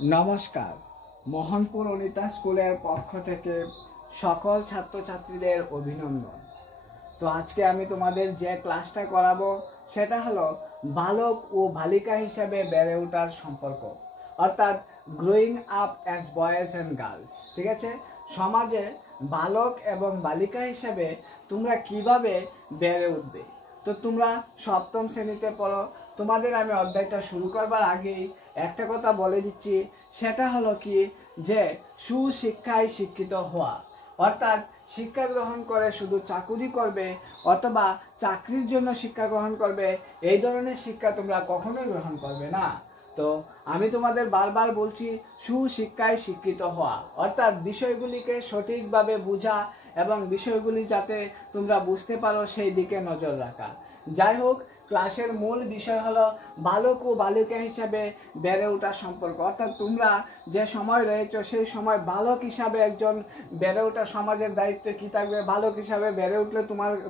নমস্কার। মোহনপুর অনিতা স্কুলের পক্ষ থেকে সকল ছাত্রছাত্রীদের অভিনন্দন। তো আজকে আমি তোমাদের যে ক্লাসটা করাবো সেটা হলো বালক ও বালিকা হিসেবে বেড়ে ওঠার সম্পর্ক, অর্থাৎ growing up as boys and girls. ঠিক আছে, সমাজে বালক এবং বালিকা হিসেবে তোমরা কিভাবে বেড়ে উঠবে। তো তোমরা সপ্তম শ্রেণীতে পড়ো। তোমাদের আমি অধ্যায়টা শুরু করবার আগেই একটা কথা বলে দিচ্ছি, সেটা হলো কি যে সুশিক্ষায় শিক্ষিত হওয়া, অর্থাৎ শিক্ষা গ্রহণ করে শুধু চাকুরি করবে অথবা চাকরির জন্য শিক্ষা গ্রহণ করবে, এই ধরনের শিক্ষা তোমরা কখনোই গ্রহণ করবে না। তো আমি তোমাদের বারবার বলছি সুশিক্ষায় শিক্ষিত হওয়া, অর্থাৎ বিষয়গুলিকে সঠিকভাবে বোঝা এবং বিষয়গুলি যাতে তোমরা বুঝতে পারো সেই দিকে নজর রাখা। যাই হোক, ক্লাসের মূল বিষয় হলো বালক ও বালিকা হিসাবে বেড়ে ওঠার সম্পর্ক, অর্থাৎ তোমরা যে সময় রয়েছে সেই সময় বালক হিসাবে একজন বেড়ে ওঠা সমাজের দায়িত্ব কী থাকবে, বালক হিসাবে বেড়ে উঠলে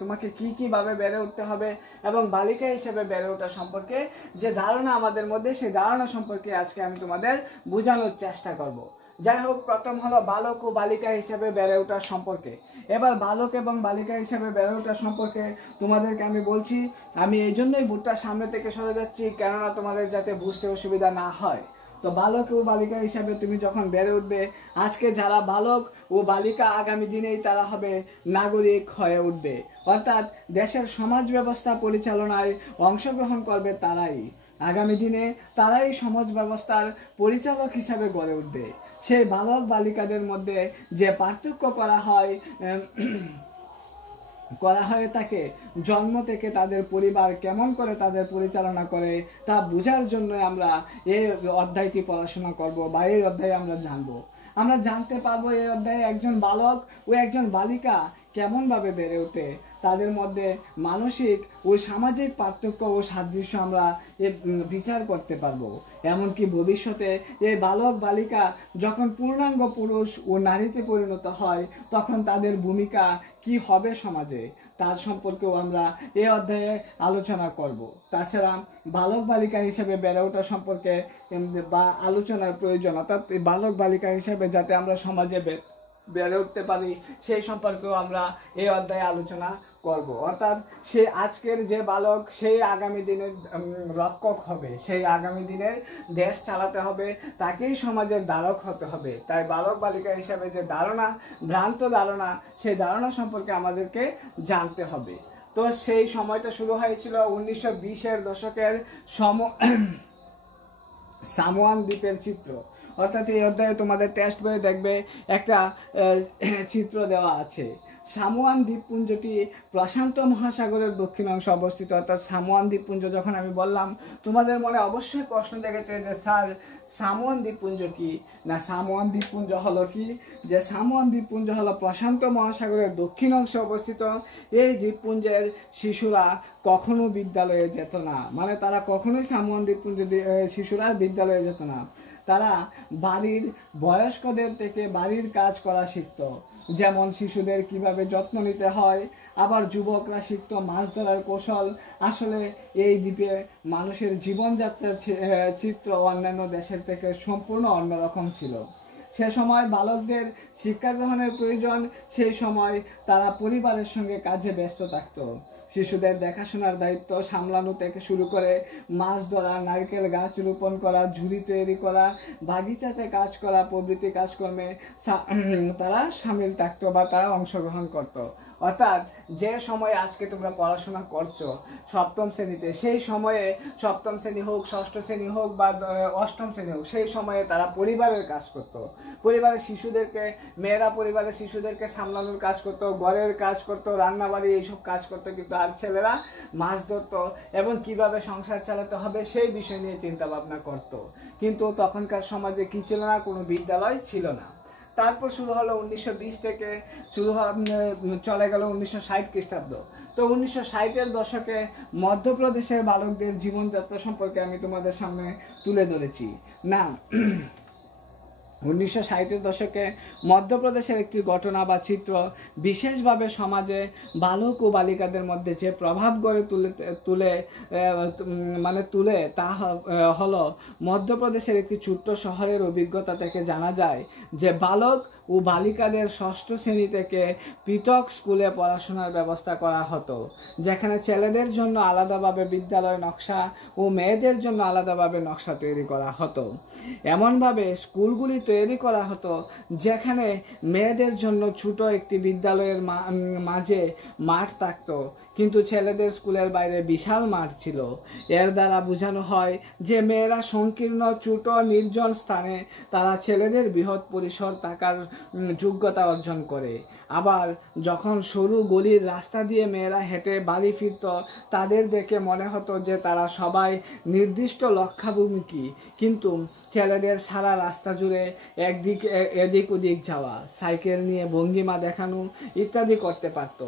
তোমাকে কীভাবে বেড়ে উঠতে হবে এবং বালিকা হিসেবে বেড়ে ওঠা সম্পর্কে যে ধারণা আমাদের মধ্যে, সেই ধারণা সম্পর্কে আজকে আমি তোমাদের বোঝানোর চেষ্টা করব। যাই হোক, প্রথম হলো বালক ও বালিকা হিসেবে বেড়ে ওঠার সম্পর্কে। এবার বালক এবং বালিকা হিসেবে বেড়ে ওঠার সম্পর্কে তোমাদেরকে আমি বলছি। আমি এই জন্যই বোর্ডটার সামনে থেকে সরে যাচ্ছি, কেননা তোমাদের যাতে বুঝতে অসুবিধা না হয়। তো বালক ও বালিকা হিসাবে তুমি যখন বেড়ে উঠবে, আজকে যারা বালক ও বালিকা আগামী দিনেই তারা হবে নাগরিক হয়ে উঠবে, অর্থাৎ দেশের সমাজ ব্যবস্থা পরিচালনায় অংশগ্রহণ করবে তারাই। আগামী দিনে তারাই সমাজ ব্যবস্থার পরিচালক হিসাবে গড়ে উঠবে। সেই বালক বালিকাদের মধ্যে যে পার্থক্য করা হয় তাকে জন্ম থেকে তাদের পরিবার কেমন করে তাদের পরিচালনা করে তা বোঝার জন্য আমরা এই অধ্যায়টি পড়াশোনা করব বা এই অধ্যায়ে আমরা জানবো। আমরা জানতে পারবো এই অধ্যায়ে একজন বালক ও একজন বালিকা কেমনভাবে বেড়ে ওঠে, তাদের মধ্যে মানসিক ও সামাজিক পার্থক্য ও সাদৃশ্য আমরা বিচার করতে পারবো। এমনকি ভবিষ্যতে এই বালক বালিকা যখন পূর্ণাঙ্গ পুরুষ ও নারীতে পরিণত হয় তখন তাদের ভূমিকা কি হবে সমাজে, তার সম্পর্কেও আমরা এই অধ্যায়ে আলোচনা করব। তাছাড়া বালক বালিকা হিসেবে বেড়ে ওঠা সম্পর্কে বা আলোচনার প্রয়োজন, অর্থাৎ বালক বালিকা হিসেবে যাতে আমরা সমাজে বেড়ে উঠতে পারি সেই সম্পর্কেও আমরা এই অধ্যায়ে আলোচনা করব। অর্থাৎ সে আজকের যে বালক সেই আগামী দিনের রক্ষক হবে, সেই আগামী দিনের দেশ চালাতে হবে, তাকেই সমাজের ধারক হতে হবে। তাই বালক বালিকা হিসাবে যে ধারণা, ভ্রান্ত ধারণা, সেই ধারণা সম্পর্কে আমাদেরকে জানতে হবে। তো সেই সময়টা শুরু হয়েছিল 1920-এর দশকের সামোয়ান দ্বীপের চিত্র। অর্থাৎ এই অধ্যায়ে তোমাদের টেস্ট বইয়ে দেখবে একটা চিত্র দেওয়া আছে। সামোয়ান দ্বীপপুঞ্জটি প্রশান্ত মহাসাগরের দক্ষিণ অংশে অবস্থিত। অর্থাৎ সামোয়ান দ্বীপপুঞ্জ যখন আমি বললাম, তোমাদের মনে অবশ্যই প্রশ্ন জেগেছে যে স্যার সামোয়ান দ্বীপপুঞ্জ কি না, সামোয়ান দ্বীপপুঞ্জ হলো কি, যে সামোয়ান দ্বীপপুঞ্জ হলো প্রশান্ত মহাসাগরের দক্ষিণ অংশে অবস্থিত। এই দ্বীপপুঞ্জের শিশুরা কখনো বিদ্যালয়ে যেত না, মানে তারা কখনোই সামোয়ান দ্বীপপুঞ্জ শিশুরা বিদ্যালয়ে যেত না। তারা বাড়ির বয়স্কদের থেকে বাড়ির কাজ করা শিখত, যেমন শিশুদের কিভাবে যত্ন নিতে হয়, আবার যুবকরা শিখত মাছ ধরার কৌশল। আসলে এই দ্বীপে মানুষের জীবনযাত্রার চিত্র অন্যান্য দেশের থেকে সম্পূর্ণ অন্যরকম ছিল। সে সময় বালকদের শিক্ষা গ্রহণের প্রয়োজন, সেই সময় তারা পরিবারের সঙ্গে কাজে ব্যস্ত থাকত। শিশুদের দেখাশোনার দায়িত্ব সামলানো থেকে শুরু করে মাছ ধরা, নারকেল গাছ রোপণ করা, ঝুড়ি তৈরি করা, বাগিচাতে কাজ করা প্রভৃতি কাজকর্মে তারা সামিল থাকতো বা তারা অংশগ্রহণ করত। অর্থাৎ যে সময়ে আজকে তোমরা পড়াশোনা করছো সপ্তম শ্রেণীতে, সেই সময়ে সপ্তম শ্রেণী হোক, ষষ্ঠ শ্রেণী হোক বা অষ্টম শ্রেণী হোক, সেই সময়ে তারা পরিবারের কাজ করত। পরিবারের শিশুদেরকে, মেয়েরা পরিবারের শিশুদেরকে সামলানোর কাজ করতো, ঘরের কাজ করতো, রান্নাবাড়ি এইসব কাজ করতো, কিন্তু আর ছেলেরা মাছ ধরতো এবং কিভাবে সংসার চালাতে হবে সেই বিষয় নিয়ে চিন্তা ভাবনা করতো। কিন্তু তখনকার সমাজে কি ছিল না, কোনো বিদ্যালয় ছিল না। তারপর শুরু হলো 1920 থেকে চলে গেল 1960 খ্রিস্টাব্দ। তো 1960-এর দশকে মধ্যপ্রদেশের বালকদের জীবনযাত্রা সম্পর্কে আমি তোমাদের সামনে তুলে ধরেছি। না, 1960-এর দশকে মধ্যপ্রদেশের একটি ঘটনা বা চিত্র বিশেষভাবে সমাজে বালক ও বালিকাদের মধ্যে যে প্রভাব গড়ে তুলে তা হলো মধ্যপ্রদেশের একটি ছোট্ট শহরের অভিজ্ঞতা থেকে জানা যায় যে বালক ও বালিকাদের ষষ্ঠ শ্রেণী থেকে পৃথক স্কুলে পড়াশোনার ব্যবস্থা করা হতো, যেখানে ছেলেদের জন্য আলাদাভাবে বিদ্যালয় নকশা ও মেয়েদের জন্য আলাদাভাবে নকশা তৈরি করা হতো। এমনভাবে স্কুলগুলি তৈরি করা হতো যেখানে মেয়েদের জন্য ছোট একটি বিদ্যালয়ের মাঝে মাঠ থাকত, কিন্তু ছেলেদের স্কুলের বাইরে বিশাল মাঠ ছিল। এর দ্বারা বোঝানো হয় যে মেয়েরা সংকীর্ণ ছোট নির্জন স্থানে তারা ছেলেদের বৃহৎ পরিসর থাকার যোগ্যতা অর্জন করে। আবার যখন সরু গলির রাস্তা দিয়ে মেয়েরা হেঁটে বাড়ি ফিরত, তাদের দেখে মনে হতো যে তারা সবাই নির্দিষ্ট লক্ষ্যাভিমুখী, কিন্তু ছেলেদের সারা রাস্তা জুড়ে এদিক ওদিক যাওয়া, সাইকেল নিয়ে ভঙ্গিমা দেখানো ইত্যাদি করতে পারত।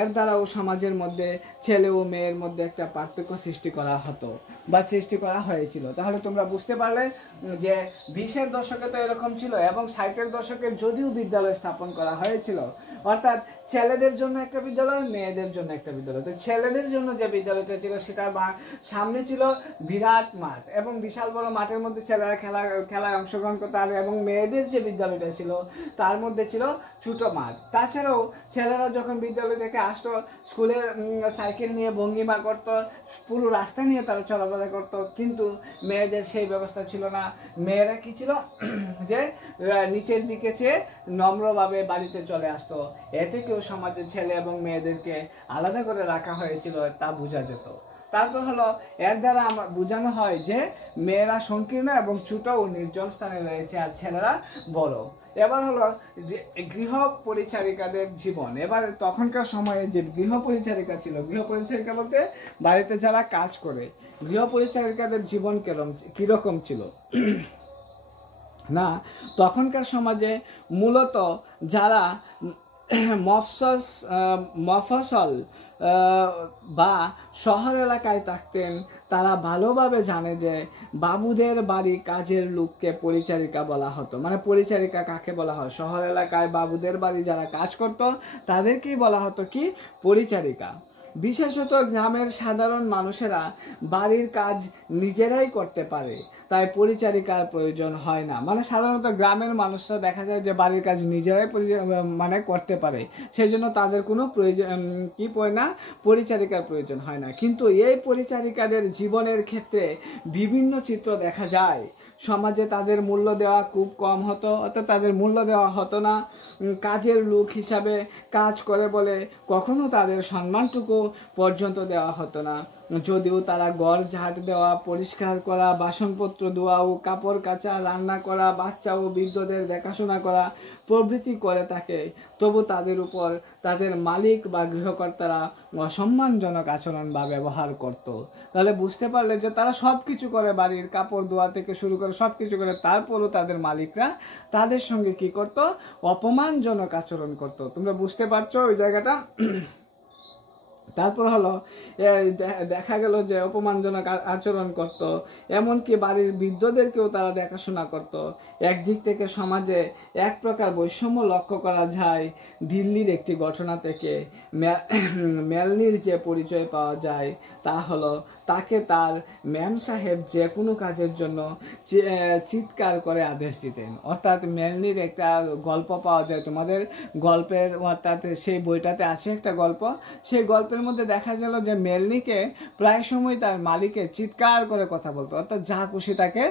এর দ্বারাও সমাজের মধ্যে ছেলে ও মেয়ের মধ্যে একটা পার্থক্য সৃষ্টি করা হতো বা সৃষ্টি করা হয়েছিল। তাহলে তোমরা বুঝতে পারলে যে 20-এর দশকে তো এরকম ছিল, এবং 60-এর দশকে যদিও বিদ্যালয় স্থাপন করা হয়েছিল, অর্থাৎ ছেলেদের জন্য একটা বিদ্যালয়, মেয়েদের জন্য একটা বিদ্যালয়। তো ছেলেদের জন্য যে বিদ্যালয়টা ছিল সেটার সামনে ছিল বিরাট মাঠ, এবং বিশাল বড় মাঠের মধ্যে ছেলেরা খেলায় অংশগ্রহণ করতে পারে, এবং মেয়েদের যে বিদ্যালয়টা ছিল তার মধ্যে ছিল ছোট মাঠ। তাছাড়াও ছেলেরা যখন বিদ্যালয় থেকে আসতো, স্কুলে সাইকেল নিয়ে ভঙ্গিমা করত, পুরো রাস্তা নিয়ে তারা চলাফেরা করত, কিন্তু মেয়েদের সেই ব্যবস্থা ছিল না। মেয়েরা কি ছিল যে নিচের দিকে চেয়ে নম্রভাবে বাড়িতে চলে আসতো। এতে কেউ সমাজের ছেলে এবং মেয়েদেরকে আলাদা করে রাখা হয়েছিল তা বোঝা যেত। তারপর হলো এর দ্বারা আমার বোঝানো হয় যে মেয়েরা সংকীর্ণ এবং ছোট ও নির্জন স্থানে রয়েছে, আর ছেলেরা বড়। এবার হলো যে গৃহ পরিচারিকাদের জীবন। এবার তখনকার সময়ে যে গৃহ পরিচারিকা ছিল, গৃহ পরিচারিকা বলতে বাড়িতে যারা কাজ করে, গৃহ পরিচারিকাদের জীবন কিরকম ছিল না, তখনকার সমাজে মূলত যারা মফস্বল বা শহর এলাকায় থাকতেন তারা ভালোভাবে জানে যে বাবুদের বাড়ি কাজের লোককে পরিচারিকা বলা হতো। মানে পরিচারিকা কাকে বলা হয়? শহর এলাকায় বাবুদের বাড়ি যারা কাজ করত তাদেরকেই বলা হতো কি? পরিচারিকা। বিশেষত গ্রামের সাধারণ মানুষেরা বাড়ির কাজ নিজেরাই করতে পারে, তাই পরিচারিকার প্রয়োজন হয় না। মানে সাধারণত গ্রামের মানুষরা দেখা যায় যে বাড়ির কাজ নিজেরাই করতে পারে, সেই জন্য তাদের কোনো পরিচারিকার প্রয়োজন হয় না। কিন্তু এই পরিচারিকাদের জীবনের ক্ষেত্রে বিভিন্ন চিত্র দেখা যায়। সমাজে তাদের মূল্য দেওয়া খুব কম হতো, অর্থাৎ তাদের মূল্য দেওয়া হতো না। কাজের লোক হিসাবে কাজ করে বলে কখনো তাদের সম্মানটুকু পর্যন্ত দেওয়া হতো না। যদিও তারা ঘর ঝাঁট দেওয়া, পরিষ্কার করা, বাসনপত্র ধোয়া ও কাপড় কাচা, রান্না করা, বাচ্চা ও বৃদ্ধদের দেখাশোনা করা প্রভৃতি করে থাকে, তবু তাদের উপর তাদের মালিক বা গৃহকর্তারা অসম্মানজনক আচরণ বা ব্যবহার করত। তাহলে বুঝতে পারলে যে তারা সব কিছু করে, বাড়ির কাপড় ধোয়া থেকে শুরু করে সব কিছু করে, তারপরও তাদের মালিকরা তাদের সঙ্গে কি করত? অপমানজনক আচরণ করত। তোমরা বুঝতে পারছো ওই জায়গাটা? তারপর হলো দেখা গেল যে অপমানজনক আচরণ করত, এমনকি বাড়ির বৃদ্ধদেরকেও তারা দেখাশোনা করত। একদিক থেকে সমাজে এক প্রকার বৈষম্য লক্ষ্য করা যায়। দিল্লির একটি ঘটনা থেকে মেলনির যে পরিচয় পাওয়া যায় তা হলো তাকে তার ম্যাম সাহেব যে কোনো কাজের জন্য চিৎকার করে আদেশ দিতেন। অর্থাৎ মেলনির একটা গল্প পাওয়া যায় তোমাদের গল্পের, অর্থাৎ সেই বইটাতে আছে একটা গল্প। সেই গল্পের মধ্যে দেখা গেল যে মেলনিকে প্রায় সময় তার মালিকে চিৎকার করে কথা বলতো, অর্থাৎ যা খুশি তাকে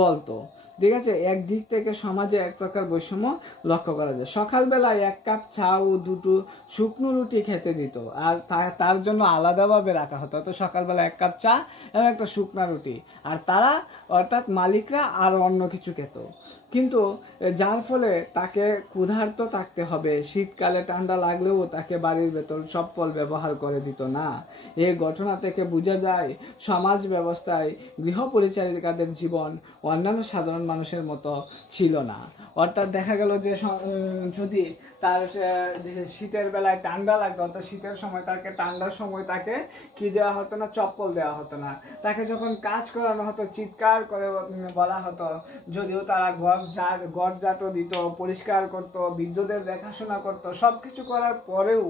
বলতো। ঠিক আছে, একদিক থেকে সমাজে এক প্রকার বৈষম্য লক্ষ্য করা যায়। সকালবেলায় 1 কাপ চা ও 2টো শুকনো রুটি খেতে দিত, আর তার জন্য আলাদাভাবে রাখা হতো। তো সকালবেলা 1 কাপ চা এবং একটা শুকনো রুটি, আর তারা অর্থাৎ মালিকরা আর অন্য কিছু খেত। কিন্তু যার ফলে তাকে ক্ষুধার্ত থাকতে হবে, শীতকালে ঠান্ডা লাগলেও তাকে বাড়ির ভেতর চপ্পল ব্যবহার করে দিত না। এই ঘটনা থেকে বোঝা যায় সমাজ ব্যবস্থায় গৃহ পরিচারিকাদের জীবন অন্যান্য সাধারণ মানুষের মতো ছিল না। অর্থাৎ দেখা গেল যে যদি তার শীতের বেলায় ঠান্ডা লাগতো, অর্থাৎ শীতের সময় তাকে, ঠান্ডার সময় তাকে কি দেওয়া হতো না, চপ্পল দেওয়া হতো না। তাকে যখন কাজ করানো হতো চিৎকার করে বলা হতো, যদিও তারা গড়জাটো দিত, পরিষ্কার করতো, বিদ্যুতের দেখাশোনা করতো, সব কিছু করার পরেও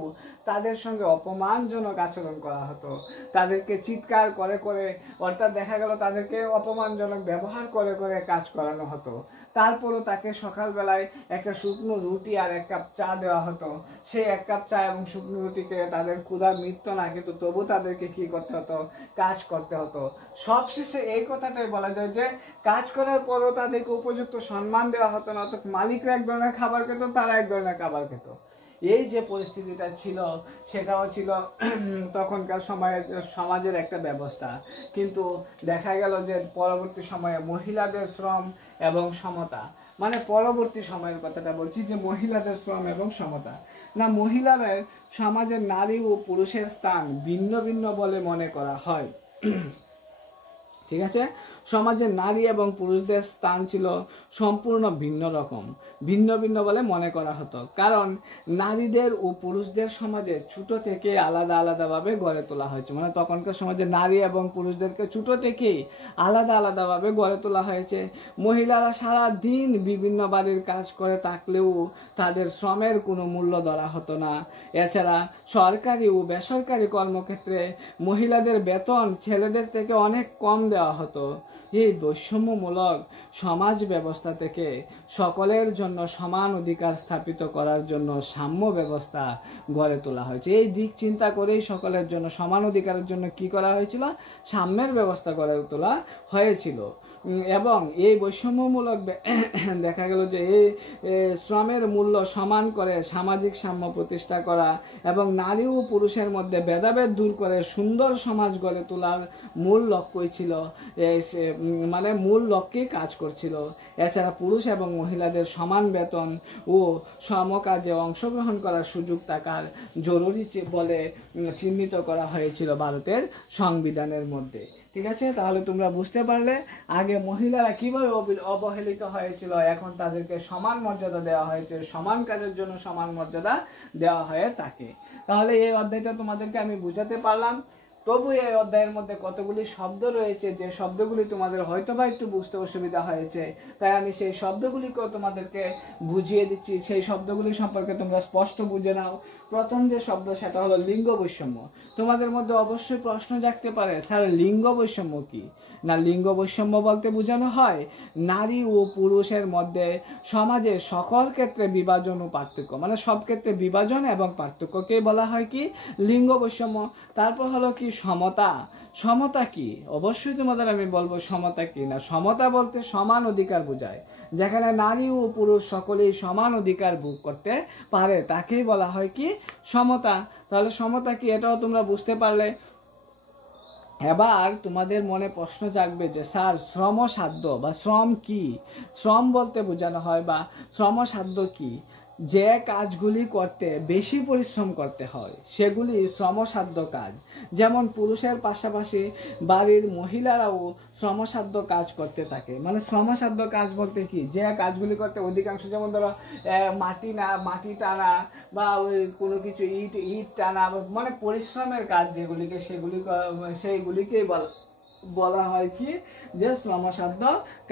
তাদের সঙ্গে অপমানজনক আচরণ করা হতো, তাদেরকে চিৎকার করে করে, অর্থাৎ দেখা গেল তাদেরকে অপমানজনক ব্যবহার করে করে কাজ করানো হতো। তারপরও তাকে সকালবেলায় একটা শুকনো রুটি আর এক কাপ চা দেওয়া হতো। সেই এক কাপ চা এবং শুকনো রুটিতে তাদের ক্ষুধা মিটতো না, কিন্তু তবু তাদেরকে কি করতে হতো, কাজ করতে হতো। সবশেষে এই কথাটাই বলা যায় যে কাজ করার পরও তাদেরকে উপযুক্ত সম্মান দেওয়া হতো না, অর্থাৎ মালিকরা এক ধরনের খাবার খেত, তারা এক ধরনের খাবার খেত। এই যে পরিস্থিতিটা ছিল সেটাও ছিল তখনকার সমাজের একটা ব্যবস্থা। কিন্তু দেখা গেল যে পরবর্তী সময়ে মহিলাদের শ্রম এবং সমতা, মানে পরবর্তী সময়ের কথাটা বলছি, যে মহিলাদের শ্রম এবং সমতা না, মহিলাদের সমাজের নারী ও পুরুষের স্থান ভিন্ন ভিন্ন বলে মনে করা হয়। ঠিক আছে, সমাজে নারী এবং পুরুষদের স্থান ছিল সম্পূর্ণ ভিন্ন রকম, ভিন্ন ভিন্ন বলে মনে করা হতো। কারণ নারীদের ও পুরুষদের সমাজে ছোট থেকে আলাদা আলাদাভাবে গড়ে তোলা হয়েছে। মানে তখনকার সমাজে নারী এবং পুরুষদেরকে ছোট থেকেই আলাদা আলাদাভাবে গড়ে তোলা হয়েছে। মহিলারা সারা দিন বিভিন্ন বাড়ির কাজ করে থাকলেও তাদের শ্রমের কোনো মূল্য ধরা হতো না। এছাড়া সরকারি ও বেসরকারি কর্মক্ষেত্রে মহিলাদের বেতন ছেলেদের থেকে অনেক কম দেওয়া হতো। এই বৈষম্যমূলক সমাজ ব্যবস্থা থেকে সকলের জন্য সমান অধিকার স্থাপিত করার জন্য সাম্য ব্যবস্থা গড়ে তোলা হয়েছে। এই দিক চিন্তা করেই সকলের জন্য সমান অধিকারের জন্য কি করা হয়েছিল, সাম্যের ব্যবস্থা গড়ে তোলা হয়েছিল। এবং এই বৈষম্যমূলক দেখা গেল যে এই শ্রমের মূল্য সমান করে সামাজিক সাম্য প্রতিষ্ঠা করা এবং নারী ও পুরুষের মধ্যে ভেদাভেদ দূর করে সুন্দর সমাজ গড়ে তোলার মূল লক্ষ্যই ছিল, মানে মূল লক্ষ্যেই কাজ করছিল। এছাড়া পুরুষ এবং মহিলাদের সমান বেতন ও সমকাজে অংশগ্রহণ করার সুযোগ থাকার জরুরি বলে চিহ্নিত করা হয়েছিল ভারতের সংবিধানের মধ্যে। ঠিক আছে, তাহলে তোমরা বুঝতে পারলে আগে মহিলারা কিভাবে অবহেলিত হয়েছিল, এখন তাদেরকে সমান মর্যাদা দেওয়া হয়েছে, সমান কাজের জন্য সমান মর্যাদা দেওয়া হয়ে থাকে। তাহলে এই অধ্যায়টা তোমাদেরকে আমি বুঝাতে পারলাম। তবু এই অধ্যায়ের মধ্যে কতগুলি শব্দ রয়েছে যে শব্দগুলি তোমাদের হয়তোবা একটু বুঝতে অসুবিধা হয়েছে, তাই আমি সেই শব্দগুলিকেও তোমাদেরকে বুঝিয়ে দিচ্ছি। সেই শব্দগুলি সম্পর্কে তোমরা স্পষ্ট বুঝে নাও। প্রথম যে শব্দ সেটা হলো লিঙ্গ বৈষম্য। তোমাদের মধ্যে অবশ্যই প্রশ্ন জাগতে পারে, স্যার লিঙ্গ বৈষম্য কি? না, লিঙ্গ বৈষম্য বলতে বোঝানো হয় নারী ও পুরুষের মধ্যে সমাজে সকল ক্ষেত্রে বিভাজন ও পার্থক্য, মানে সব ক্ষেত্রে বিভাজন এবং পার্থক্যকেই বলা হয় কি লিঙ্গ বৈষম্য। তারপর হলো কি সমতা। সমতা কি? অবশ্যই তোমাদের আমি বলবো সমতা কি। না, সমতা বলতে সমান অধিকার বোঝায়, যেখানে নারী ও পুরুষ সকলেই সমান অধিকার ভোগ করতে পারে তাকেই বলা হয় কি সমতা। তাহলে সমতা কি এটাও তোমরা বুঝতে পারলে। এবার তোমাদের মনে প্রশ্ন জাগবে যে স্যার শ্রমসাধ্য বা শ্রম কি? শ্রম বলতে বোঝানো হয় বা শ্রমসাধ্য কি? যে কাজগুলি করতে বেশি পরিশ্রম করতে হয় সেগুলি শ্রমসাধ্য কাজ। যেমন পুরুষের পাশাপাশি বাড়ির মহিলারাও শ্রমসাধ্য কাজ করতে থাকে। মানে শ্রমসাধ্য কাজ বলতে কি, যে কাজগুলি করতে অধিকাংশ, যেমন ধরো মাটি টানা বা ওই কোনো কিছু ইট টানা, মানে পরিশ্রমের কাজ যেগুলিকে সেইগুলিকেই বলা হয় কি যে শ্রমসাধ্য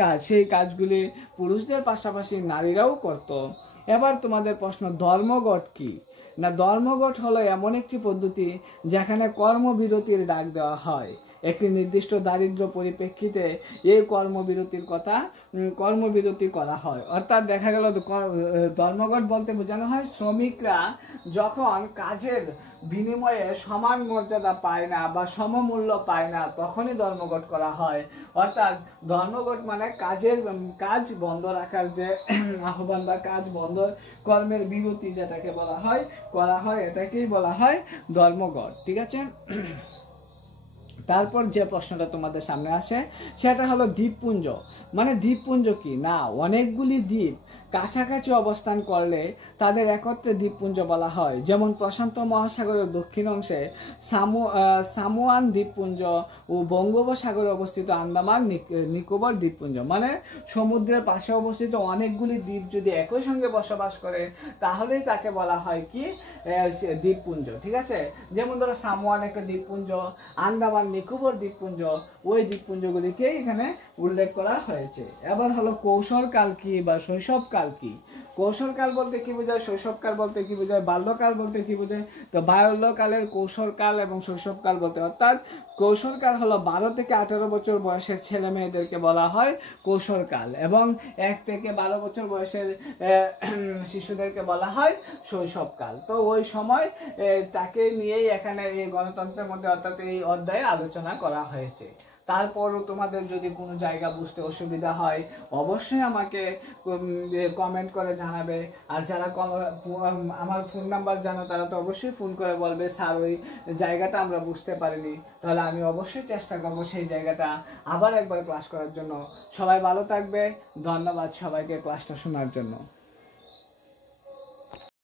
কাজ। সেই কাজগুলি পুরুষদের পাশাপাশি নারীরাও করত। এবার তোমাদের প্রশ্ন, ধর্মঘট কি? না, ধর্মঘট হলো এমন একটি পদ্ধতি যেখানে কর্মবিরতির ডাক দেওয়া হয় একটি নির্দিষ্ট দারিদ্র্য পরিপ্রেক্ষিতে। এই কর্মবিরতি করা হয়। অর্থাৎ দেখা গেল ধর্মঘট বলতে বোঝানো হয় শ্রমিকরা যখন কাজের বিনিময়ে সমান মর্যাদা পায় না বা সমমূল্য পায় না তখনই ধর্মঘট করা হয়। অর্থাৎ ধর্মঘট মানে কাজ বন্ধ রাখার যে আহ্বান বা কাজ বন্ধ, কর্মের বিরতি যেটাকে করা হয় এটাকেই বলা হয় ধর্মঘট। ঠিক আছে, তারপর যে প্রশ্নটা তোমাদের সামনে আসে সেটা হলো দ্বীপপুঞ্জ। মানে দ্বীপপুঞ্জ কি না, অনেকগুলি দ্বীপ কাছাকাছি অবস্থান করলে তাদের একত্রে দ্বীপপুঞ্জ বলা হয়। যেমন প্রশান্ত মহাসাগরের দক্ষিণ অংশে সামোয়ান দ্বীপপুঞ্জ ও বঙ্গোপসাগরে অবস্থিত আন্দামান নিকোবর দ্বীপপুঞ্জ। মানে সমুদ্রের পাশে অবস্থিত অনেকগুলি দ্বীপ যদি একই সঙ্গে বসবাস করে তাহলেই তাকে বলা হয় কি দ্বীপপুঞ্জ। ঠিক আছে, যেমন ধরো সামোয়ান একটা দ্বীপপুঞ্জ, আন্দামান নিকোবর দ্বীপপুঞ্জ, ওই দ্বীপপুঞ্জগুলিকে এখানে উল্লেখ করা হয়েছে। এবার হলো কৌশলকাল কি বা শৈশবকাল কি। কৌশলকাল বলতে কি বোঝায়, শৈশবকাল বলতে কি বোঝায়, বাল্যকাল বলতে কি বোঝায়। তো বাল্যকালের কৌশলকাল এবং শৈশবকাল বলতে, অর্থাৎ কৌশলকাল হলো 12 থেকে 18 বছর বয়সের ছেলে মেয়েদেরকে বলা হয় কৌশলকাল, এবং 1 থেকে 12 বছর বয়সের শিশুদেরকে বলা হয় শৈশবকাল। তো ওই সময় তাকে নিয়েই এখানে এই গণতন্ত্রের মধ্যে অর্থাৎ এই অধ্যায়ে আলোচনা করা হয়েছে। তারপরও তোমাদের যদি কোনো জায়গা বুঝতে অসুবিধা হয় অবশ্যই আমাকে কমেন্ট করে জানাবে। আর যারা আমার ফোন নাম্বার জানো তারা তো অবশ্যই ফোন করে বলবে স্যার ওই জায়গাটা আমরা বুঝতে পারিনি, তাহলে আমি অবশ্যই চেষ্টা করবো সেই জায়গাটা আবার একবার ক্লাস করার জন্য। সবাই ভালো থাকবে, ধন্যবাদ সবাইকে ক্লাসটা শোনার জন্য।